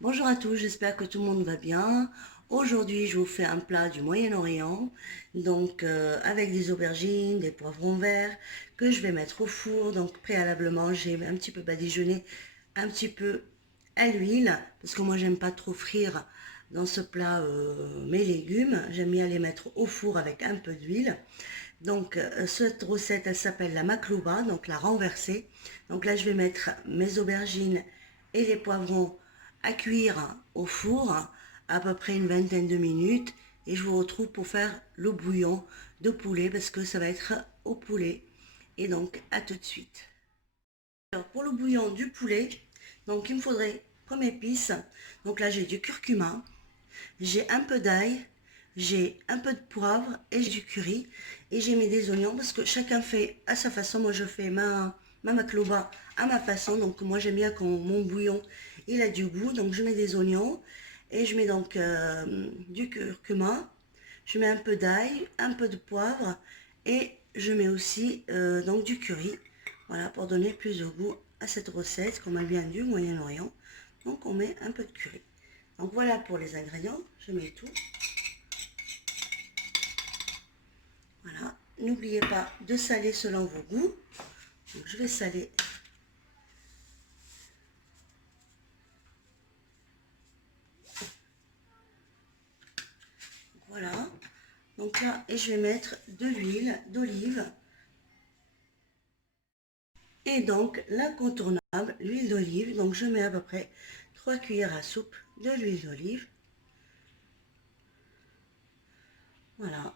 Bonjour à tous, j'espère que tout le monde va bien. Aujourd'hui, je vous fais un plat du Moyen-Orient, avec des aubergines, des poivrons verts que je vais mettre au four. Donc préalablement, j'ai un petit peu badigeonné un petit peu à l'huile parce que moi j'aime pas trop frire dans ce plat mes légumes. J'aime bien les mettre au four avec un peu d'huile. Cette recette, elle s'appelle la maklouba, donc la renversée. Donc là, je vais mettre mes aubergines et les poivrons à cuire au four à peu près une vingtaine de minutes. Et je vous retrouve pour faire le bouillon de poulet parce que ça va être au poulet. Et donc, à tout de suite. Alors, pour le bouillon du poulet, donc il me faudrait comme épices. Donc là, j'ai du curcuma, j'ai un peu d'ail, j'ai un peu de poivre et j'ai du curry. Et j'ai mis des oignons parce que chacun fait à sa façon. Moi, je fais ma maklouba à ma façon. Donc, moi, j'aime bien quand mon bouillon, il a du goût. Donc, je mets des oignons et je mets du curcuma. Je mets un peu d'ail, un peu de poivre et je mets aussi du curry. Voilà, pour donner plus de goût à cette recette, comme elle vient du Moyen-Orient. Donc, on met un peu de curry. Donc voilà pour les ingrédients, je mets tout. Voilà, n'oubliez pas de saler selon vos goûts. Donc je vais saler. Voilà. Donc là, et je vais mettre de l'huile d'olive. Et donc l'incontournable, l'huile d'olive. Donc je mets à peu près 3 cuillères à soupe de l'huile d'olive. Voilà.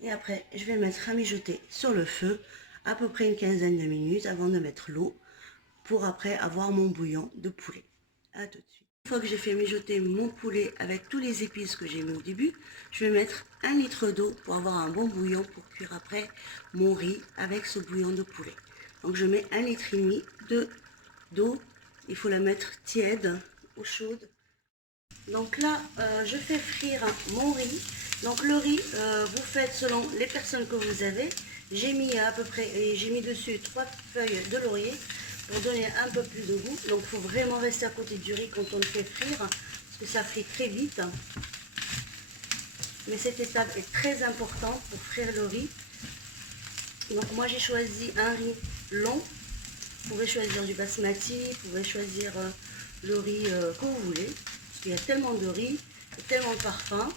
Et après, je vais le mettre à mijoter sur le feu à peu près une quinzaine de minutes avant de mettre l'eau pour après avoir mon bouillon de poulet. À tout de suite. Une fois que j'ai fait mijoter mon poulet avec tous les épices que j'ai mis au début, je vais mettre 1 litre d'eau pour avoir un bon bouillon pour cuire après mon riz avec ce bouillon de poulet. Donc je mets 1,5 litre d'eau. Il faut la mettre tiède ou chaude. Donc là, je fais frire mon riz. Donc le riz, vous faites selon les personnes que vous avez. J'ai mis à peu près, j'ai mis dessus 3 feuilles de laurier pour donner un peu plus de goût. Donc il faut vraiment rester à côté du riz quand on le fait frire, parce que ça frit très vite. Mais cette étape est très importante pour frire le riz. Donc moi j'ai choisi un riz long. Vous pouvez choisir du basmati, vous pouvez choisir le riz que vous voulez. Parce qu'il y a tellement de riz, et tellement de parfum.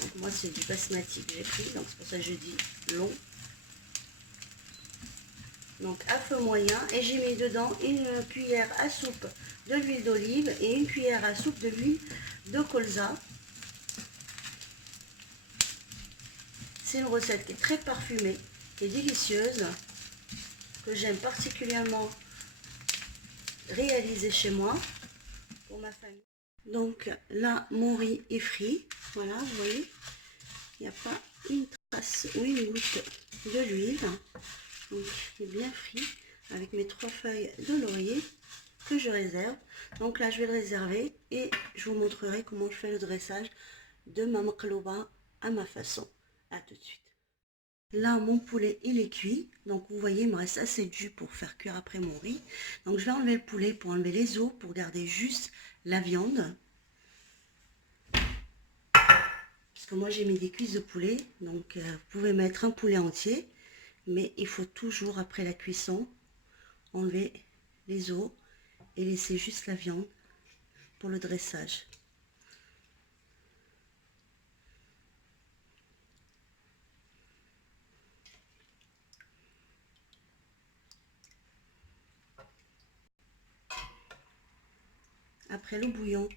Donc moi c'est du basmati que j'ai pris, donc c'est pour ça que je dis long. Donc à feu moyen, et j'ai mis dedans une cuillère à soupe de l'huile d'olive et une cuillère à soupe de l'huile de colza. C'est une recette qui est très parfumée, qui est délicieuse, que j'aime particulièrement réaliser chez moi pour ma famille. Donc là, mon riz est frit. Voilà, vous voyez, il n'y a pas une trace ou une goutte de l'huile. Donc il est bien frit avec mes 3 feuilles de laurier que je réserve. Donc là, je vais le réserver et je vous montrerai comment je fais le dressage de ma maklouba à ma façon. À tout de suite. Là, mon poulet, il est cuit. Donc, vous voyez, il me reste assez de jus pour faire cuire après mon riz. Donc, je vais enlever le poulet pour enlever les os, pour garder juste la viande. Parce que moi, j'ai mis des cuisses de poulet. Donc, vous pouvez mettre un poulet entier. Mais il faut toujours, après la cuisson, enlever les os et laisser juste la viande pour le dressage. Après le bouillon,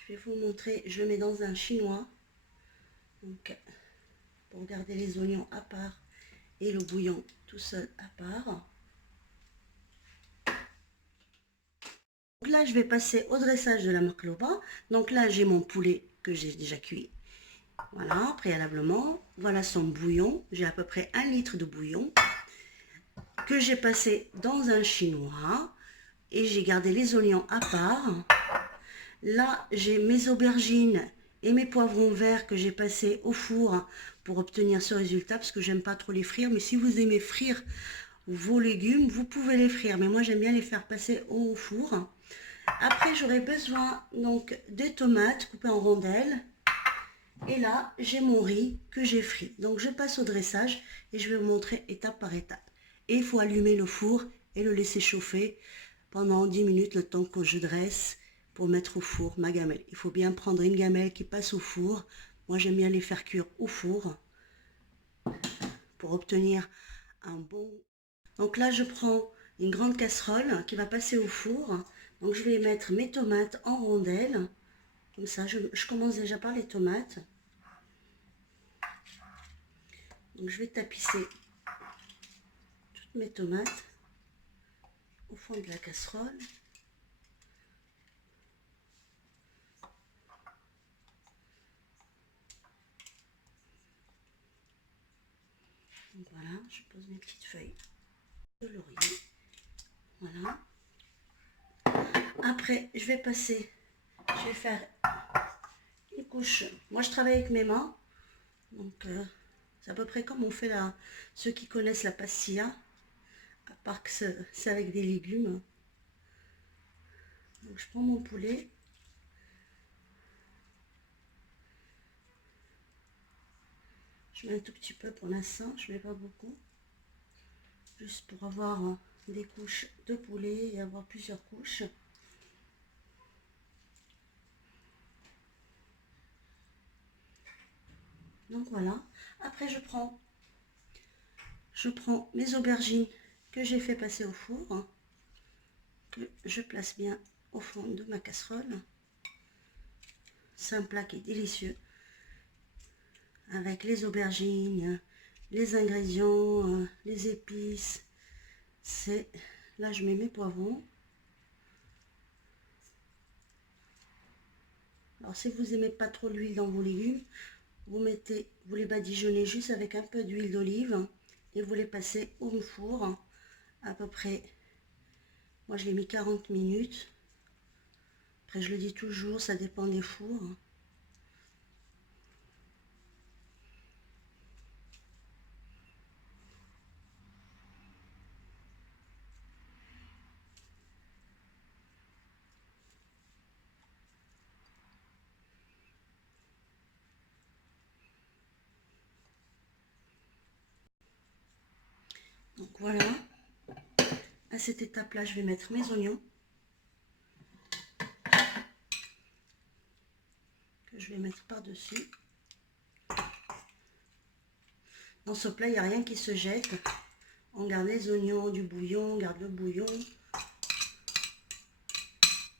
je vais vous montrer, je le mets dans un chinois. Donc, pour garder les oignons à part et le bouillon tout seul à part. Donc là, je vais passer au dressage de la maklouba. Donc là, j'ai mon poulet que j'ai déjà cuit. Voilà, préalablement. Voilà son bouillon. J'ai à peu près 1 litre de bouillon que j'ai passé dans un chinois. Et j'ai gardé les oignons à part. Là, j'ai mes aubergines et mes poivrons verts que j'ai passés au four pour obtenir ce résultat. Parce que j'aime pas trop les frire. Mais si vous aimez frire vos légumes, vous pouvez les frire, mais moi j'aime bien les faire passer au four. Après, j'aurai besoin donc des tomates coupées en rondelles. Et là, j'ai mon riz que j'ai frit. Donc, je passe au dressage et je vais vous montrer étape par étape. Et il faut allumer le four et le laisser chauffer pendant 10 minutes, le temps que je dresse pour mettre au four ma gamelle. Il faut bien prendre une gamelle qui passe au four. Moi, j'aime bien les faire cuire au four pour obtenir un bon... Donc là, je prends une grande casserole qui va passer au four. Donc, je vais mettre mes tomates en rondelles. Comme ça, je commence déjà par les tomates. Donc je vais tapisser toutes mes tomates au fond de la casserole. Donc voilà, je pose mes petites feuilles de laurier. Voilà. Après, je vais faire une couche. Moi, je travaille avec mes mains. Donc, c'est à peu près comme on fait là, ceux qui connaissent la pastilla. À part que c'est avec des légumes. Donc, je prends mon poulet. Je mets un tout petit peu pour l'instant, je ne mets pas beaucoup. Juste pour avoir des couches de poulet et avoir plusieurs couches. Donc voilà. Après, je prends mes aubergines que j'ai fait passer au four, que je place bien au fond de ma casserole. C'est un plat qui est délicieux avec les aubergines, les ingrédients, les épices. Là, je mets mes poivrons. Alors, si vous n'aimez pas trop l'huile dans vos légumes, vous les badigeonnez juste avec un peu d'huile d'olive et vous les passez au four à peu près. Moi, je l'ai mis 40 minutes. Après, je le dis toujours, ça dépend des fours. Donc voilà. À cette étape-là, je vais mettre mes oignons. Que je vais mettre par-dessus. Dans ce plat, il n'y a rien qui se jette. On garde les oignons, du bouillon, on garde le bouillon.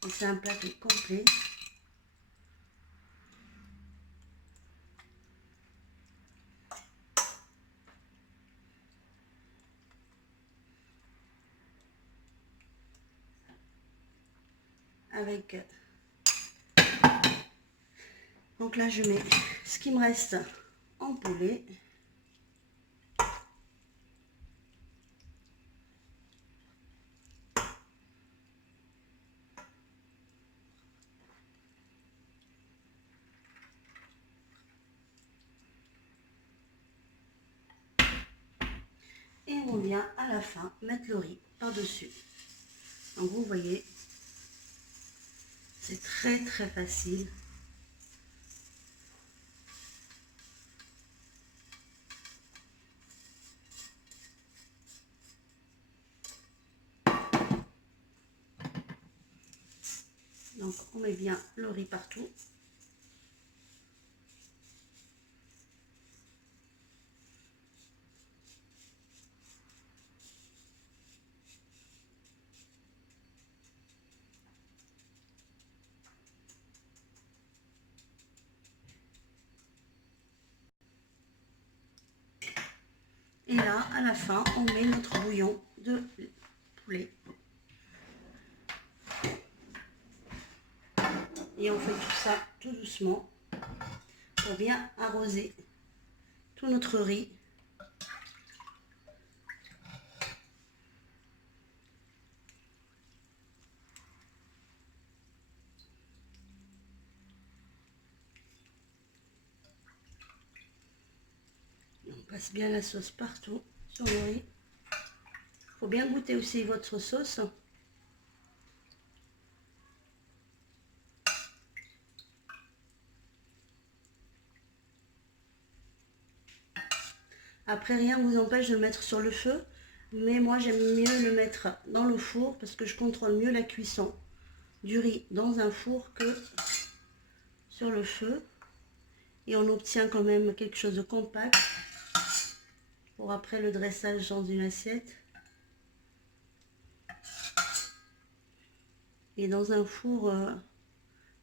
Et c'est un plat qui est complet. Avec... Donc là, je mets ce qui me reste en poulet. Et on vient à la fin mettre le riz par-dessus. Donc vous voyez, c'est très très facile. Donc on met bien le riz partout. Et là, à la fin, on met notre bouillon de poulet. Et on fait tout ça tout doucement pour bien arroser tout notre riz. Et on passe bien la sauce partout sur le riz. Faut bien goûter aussi votre sauce. Après, rien ne vous empêche de le mettre sur le feu, mais moi j'aime mieux le mettre dans le four parce que je contrôle mieux la cuisson du riz dans un four que sur le feu. Et on obtient quand même quelque chose de compact pour après le dressage dans une assiette. Et dans un four,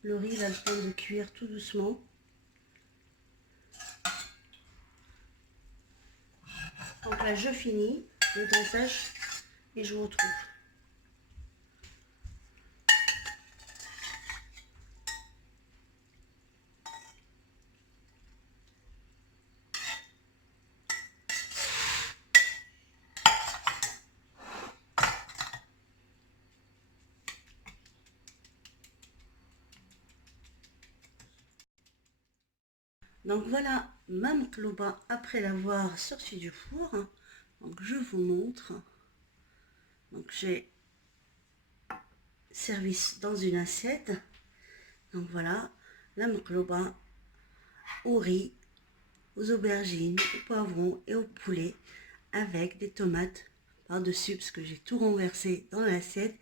le riz a le temps de cuire tout doucement. Donc là, je finis le dressage et je vous retrouve. Donc voilà ma mqlouba après l'avoir sorti du four. Donc je vous montre. Donc j'ai servi dans une assiette. Donc voilà la mqlouba au riz, aux aubergines, aux poivrons et au poulet avec des tomates par-dessus parce que j'ai tout renversé dans l'assiette.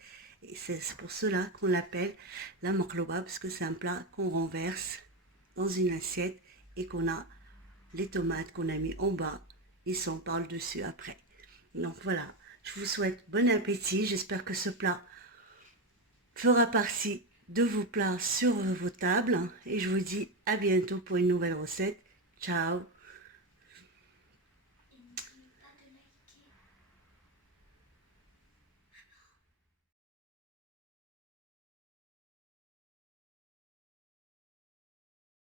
Et c'est pour cela qu'on l'appelle la mqlouba parce que c'est un plat qu'on renverse dans une assiette et qu'on a les tomates qu'on a mis en bas, ils sont par le dessus après. Donc voilà, je vous souhaite bon appétit. J'espère que ce plat fera partie de vos plats sur vos tables. Et je vous dis à bientôt pour une nouvelle recette. Ciao!